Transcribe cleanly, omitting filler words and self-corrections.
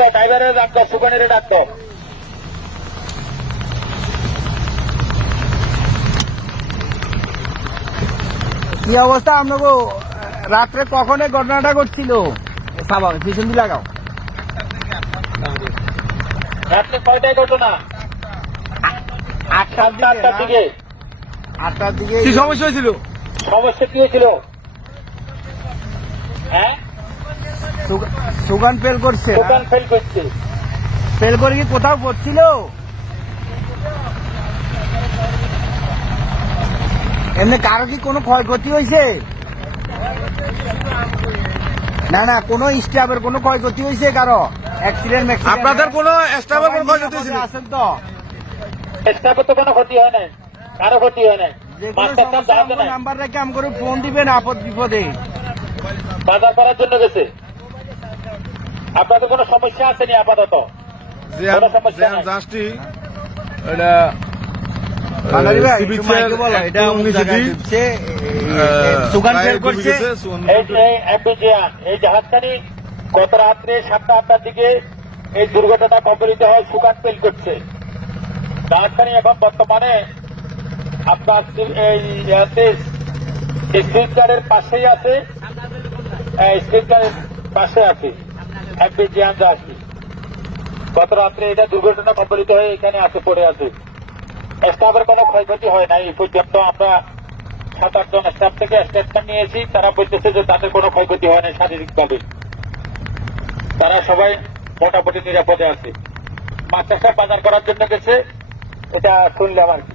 দাও, ড্রাইভারের ডাক দাও, সুগানের ডাক দাও। কি অবস্থা আপনাকে রাত্রে কখন এই ঘটনাটা ঘটছিল? পিছন দিয়ে লাগাও। রাত্রে কয়টায় ঘটনা? 8টার দিকে। 8টার দিকে কি সমস্যা হয়েছিল? সমস্যা কি হয়েছিল? হ্যাঁ, সুগান ফেল করছে। সুগান ফেল করছে। ফেল করে কি কোথাও পড়ছিল? এমনি কারো কি কোনো ক্ষয়ক্ষতি হয়েছে? না না, কোনো স্টাফের কোনো ক্ষয়ক্ষতি হয়েছে কারো? অ্যাক্সিডেন্ট? আপনাদের কোনো স্টাফের কোনো ক্ষয়ক্ষতি হয়েছিল? আছেন তো? স্টাফের তো কোনো ক্ষতি হয় নাই, কারো ক্ষতি হয় নাই। মাস্টার সাহেব জানাতে নাই, নাম্বার রেখে আম করে ফোন দিবেন আপদ বিপদে। বাজার করার জন্য গেছে। আপনাদের কোনো সমস্যা আসেনি আপাতত? কোনো সমস্যা নাই। জাস্টি এটা বাঙালি ভাই, একটু মাইকে বলো, এটা অমুক জায়গায় ঢুকছে, সুগান ফেল করছে। এই জাহাজখানি গত রাত্রে 7টা-8টার দিকে এই দুর্ঘটনা কবলিত হয়, সুগান ফেল করছে। জাহাজখানি এখন বর্তমানে আপনার এই স্পিড গার্ডের পাশেই আছে, স্পিড গার্ডের পাশে আছে এফবিজিআন জাহাজটি। গত রাত্রে এটা দুর্ঘটনা কবলিত হয়ে এখানে আছে, পড়ে আছে। স্টাফের কোনো ক্ষয়ক্ষতি হয় নাই এই পর্যন্ত। আমরা 7-8 জন স্টাফ থেকে স্টেটমেন্ট নিয়েছি, তারা বলতেছে যে তাদের কোনো ক্ষয়ক্ষতি হয় নাই শারীরিকভাবে, তারা সবাই মোটামুটি নিরাপদে আছে। মাছ চাষা বাজার করার জন্য গেছে, এটা শুনলাম আর কি।